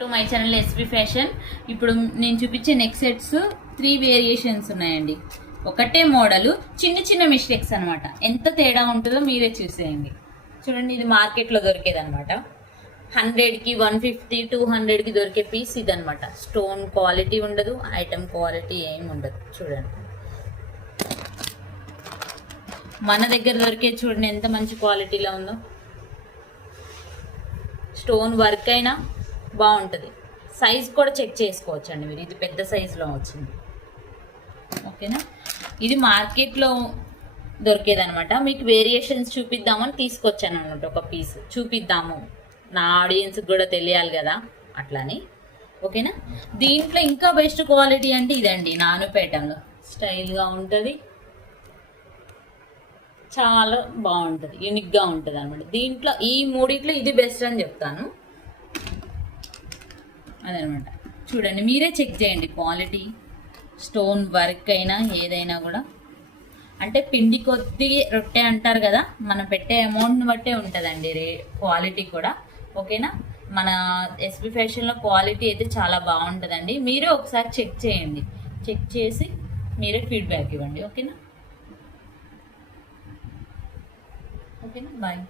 To my channel SP fashion. ఇప్పుడు నేను చూపించే నెక్ సెట్స్ 3 వేరియేషన్స్ ఉన్నాయండి. ఒకటే మోడల్, చిన్న చిన్న మిస్టేక్స్ అనమాట. ఎంత తేడా ఉంటుందో మీరే చూసేయండి. చూడండి, ఇది మార్కెట్లో దొరికేది అనమాట. 100కి 150 200కి దొరికే పీస్ ఇదనమాట. స్టోన్ క్వాలిటీ ఉండదు, ఐటమ్ క్వాలిటీ ఏమి ఉండదు. చూడండి, మన దగ్గర దొరికే చూడండి ఎంత మంచి క్వాలిటీలో ఉందో. స్టోన్ వర్క్ అయినా బాగుంటుంది. సైజ్ కూడా చెక్ చేసుకోవచ్చు అండి మీరు. ఇది పెద్ద సైజులో వచ్చింది, ఓకేనా. ఇది మార్కెట్లో దొరికేదనమాట. మీకు వేరియేషన్స్ చూపిద్దామని తీసుకొచ్చాను అనమాట. ఒక పీస్ చూపిద్దాము, నా ఆడియన్స్కి కూడా తెలియాలి కదా, అట్లని, ఓకేనా. దీంట్లో ఇంకా బెస్ట్ క్వాలిటీ అంటే ఇదండి, నానుపేటంలో స్టైల్గా ఉంటుంది, చాలా బాగుంటుంది, యూనిక్గా ఉంటుంది అనమాట. దీంట్లో ఈ మూడిట్లో ఇది బెస్ట్ అని చెప్తాను, అదనమాట. చూడండి, మీరే చెక్ చేయండి క్వాలిటీ. స్టోన్ వర్క్ అయినా ఏదైనా కూడా, అంటే పిండి కొద్ది రొట్టె అంటారు కదా, మనం పెట్టే అమౌంట్ని బట్టే ఉంటుందండి క్వాలిటీ కూడా, ఓకేనా. మన ఎస్పీ ఫ్యాషన్లో క్వాలిటీ అయితే చాలా బాగుంటుందండి. మీరే ఒకసారి చెక్ చేయండి, చెక్ చేసి మీరే ఫీడ్బ్యాక్ ఇవ్వండి, ఓకేనా. ఓకేనా, బాయ్.